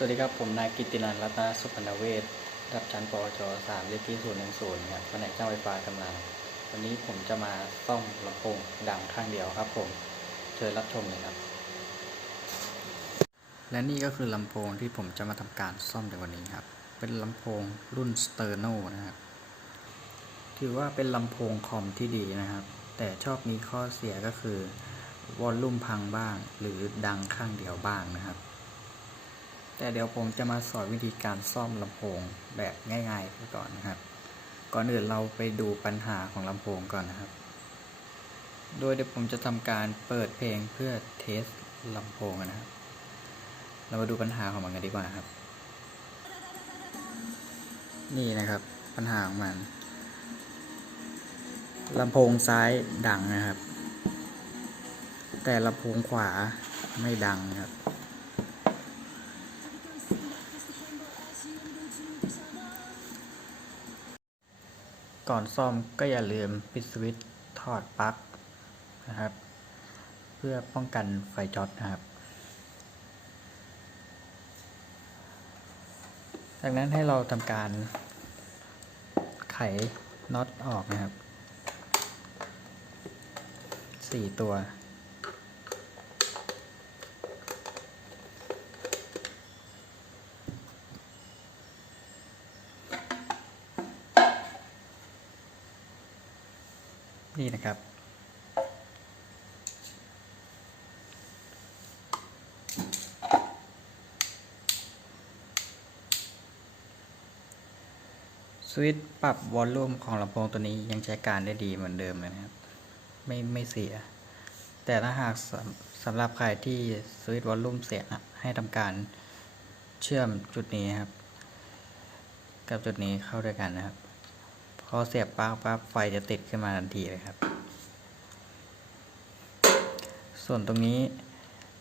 สวัสดีครับ ผมนายกิตินันท์รัตนสุพรรณเวชรับชั้นปวชสามเลขที่ศูนย์หนึ่งศูนย์ครับแผนกช่างไฟฟ้ากำลัง วันนี้ผมจะมาซ่อมลำโพงดังข้างเดียวครับผม เชิญรับชมเลยครับ และนี่ก็คือลำโพงที่ผมจะมาทำการซ่อมในวันนี้ครับ เป็นลำโพงรุ่นสเตอร์โนนะครับ ถือว่าเป็นลำโพงคอมที่ดีนะครับ แต่ชอบมีข้อเสียก็คือวอลลุ่มพังบ้าง หรือดังข้างเดียวบ้างนะครับ แต่เดี๋ยวผมจะมาสอนวิธีการซ่อมลำโพงแบบง่ายๆก่อนนะครับ ก่อนอื่นเราไปดูปัญหาของลำโพงก่อนนะครับ โดยเดี๋ยวผมจะทำการเปิดเพลงเพื่อเทสลำโพงนะครับ เรามาดูปัญหาของมันกันดีกว่าครับ นี่นะครับปัญหาของมันลำโพงซ้ายดังนะครับ แต่ลำโพงขวาไม่ดังครับ ก่อนซ่อมก็อย่าลืมปิดสวิตช์ถอดปลั๊กนะครับ เพื่อป้องกันไฟช็อตนะครับ จากนั้นให้เราทำการไขน็อตออกนะครับสี่ตัว นี่นะครับ สวิตช์ปรับวอลลุ่มของลำโพงตัวนี้ยังใช้การได้ดีเหมือนเดิมเลยนะครับ ไม่ไม่เสีย แต่ถ้าหากสำสำหรับใครที่สวิตช์วอลลุ่มเสียนะให้ทำการเชื่อมจุดนี้ครับ กับจุดนี้เข้าด้วยกันนะครับ พอเสียบปลั๊กปั๊บไฟจะติดขึ้นมาทันทีเลยครับ ส่วนตรงนี้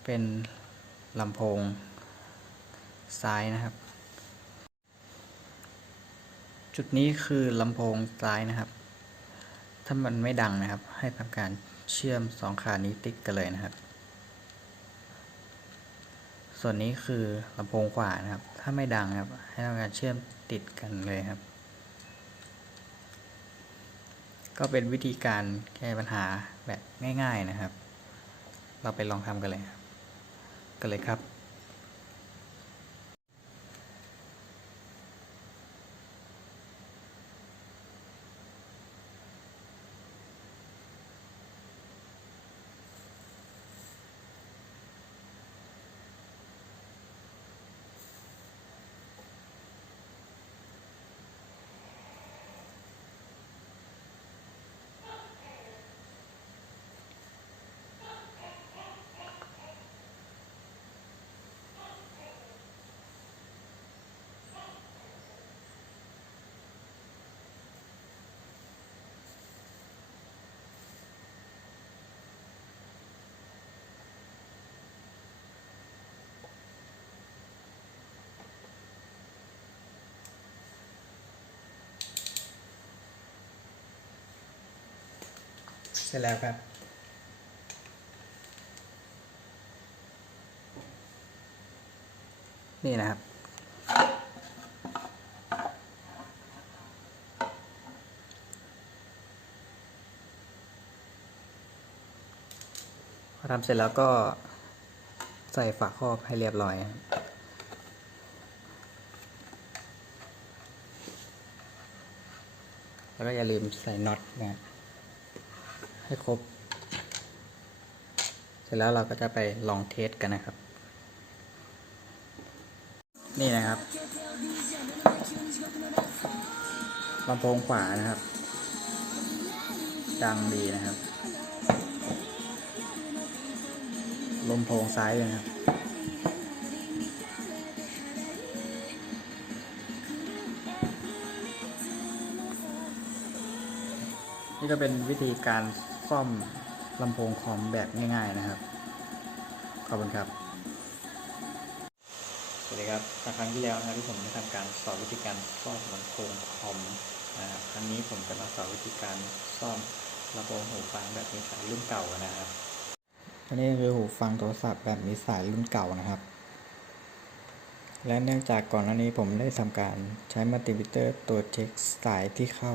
เป็นลำโพงซ้ายนะครับ จุดนี้คือลำโพงซ้ายนะครับ ถ้ามันไม่ดังนะครับ ให้ทำการเชื่อมสองขานี้ติดกันเลยนะครับ ส่วนนี้คือลำโพงขวานะครับ ถ้าไม่ดังครับ ให้ทำการเชื่อมติดกันเลยครับ ก็เป็นวิธีการแก้ปัญหาแบบง่าย ๆนะครับ เราไปลองทำกันเลยครับกันเลยครับ เสร็จแล้วครับ นี่นะครับ พอทำเสร็จแล้วก็ใส่ฝาครอบให้เรียบร้อยครับแล้วก็อย่าลืมใส่น็อตนะครับ ให้ครบ เสร็จแล้วเราก็จะไปลองเทสกันนะครับ นี่นะครับลำโพงขวานะครับ ดังดีนะครับลำโพงซ้ายเลยนะครับนี่ก็เป็นวิธีการ ซ่อมลำโพงคอมแบบง่ายๆนะครับ ขอบคุณครับ สวัสดีครับจากครั้งที่แล้วนะครับที่ผมได้ทำการสอนวิธีการซ่อมลำโพงคอมนะครับครั้งนี้ผมจะมาสอนวิธีการซ่อมลำโพงหูฟังแบบมีสายรุ่นเก่านะครับอันนี้คือหูฟังโทรศัพท์แบบมีสายรุ่นเก่านะครับ และเนื่องจากก่อนหน้านี้ผมได้ทำการใช้มัลติมิเตอร์ตัวเช็คสายที่เข้า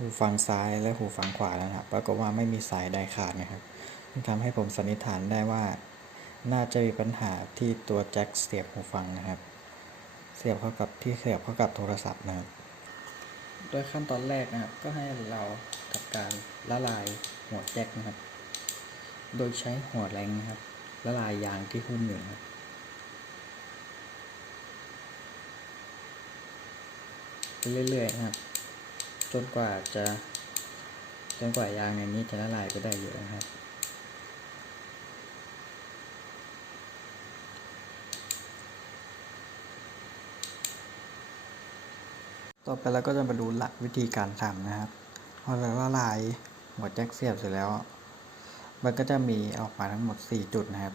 หูฟังซ้ายและหูฟังขวาแล้วนะครับปรากฏว่าไม่มีสายใดขาดนะครับจึงทำให้ผมสันนิษฐานได้ว่า น่าจะมีปัญหาที่ตัวแจ็คเสียบหูฟังนะครับ เสียบเข้ากับที่เสียบเข้ากับโทรศัพท์นะครับโดยขั้นตอนแรกนะครับ ก็ให้เราทำการละลายหัวแจ็คนะครับ โดยใช้หัวแรงนะครับ ละลายยางที่หุ้มอยู่นะครับไปเรื่อยๆนะครับ จนกว่าจะจนกว่ายางในนี้จะละลายไปได้เยอะนะครับ ต่อไปเราก็จะมาดูหลักวิธีการทำนะครับพอเราละลายหัวแจ็คเสียบเสร็จแล้ว มันก็จะมีออกมาทั้งหมด 4 จุดนะครับ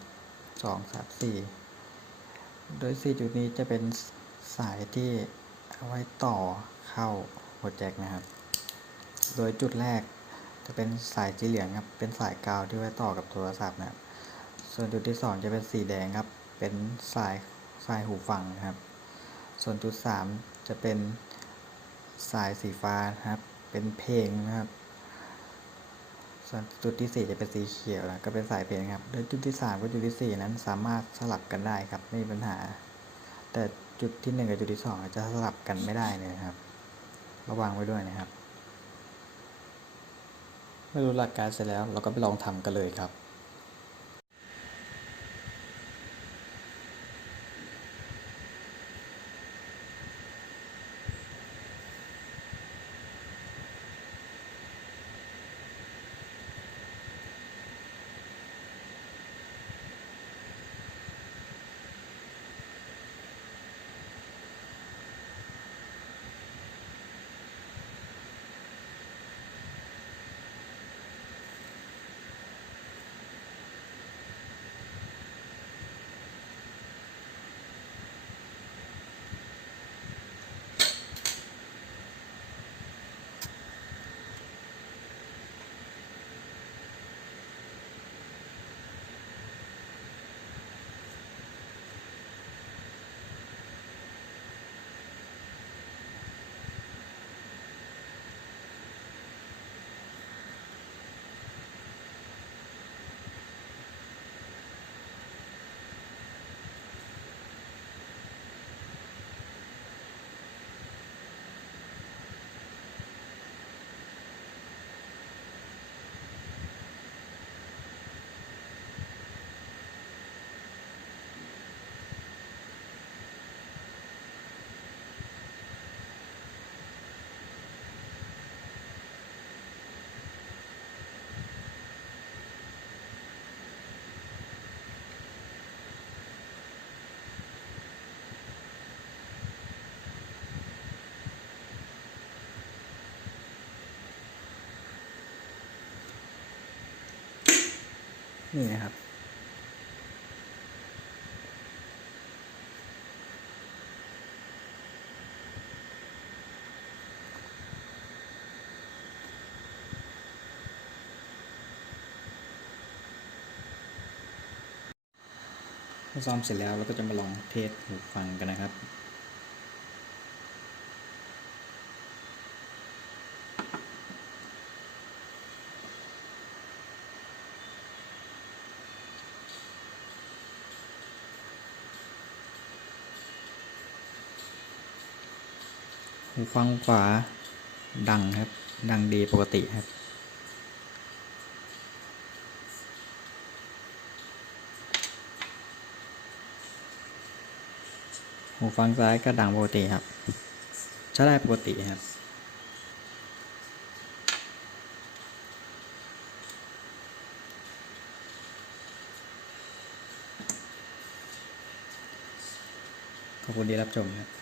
2 3 4 โดย 4 จุดนี้จะเป็นสายที่เอาไว้ต่อเข้า หัวแจ็คนะครับ โดยจุดแรกจะเป็นสายสีเหลืองครับเป็นสายกาวที่ไว้ต่อกับโทรศัพท์นะครับ ส่วนจุดที่ 2 จะเป็นสีแดงครับ เป็นสายสายหูฟังนะครับ ส่วนจุด 3 จะเป็นสายสีฟ้านะครับ เป็นเพลงนะครับ ส่วนจุดที่ 4 จะเป็นสีเขียวนะก็เป็นสายเพลงครับ โดยจุดที่ 3 กับจุดที่ 4 นั้นสามารถสลับกันได้ครับไม่มีปัญหา แต่จุดที่ 1 กับจุดที่ 2 จะสลับกันไม่ได้เลยนะครับ ระวังไว้ด้วยนะครับ เมื่อรู้หลักการเสร็จแล้วเราก็ไปลองทำกันเลยครับ นี่นะครับเมื่อซ้อมเสร็จแล้วเราก็จะมาลองเทสหูฟังกันนะครับ หูฟังขวาดังครับ ดังดีปกติครับหูฟังซ้ายก็ดังปกติครับใช้ได้ปกติครับ ขอบคุณที่รับชมครับ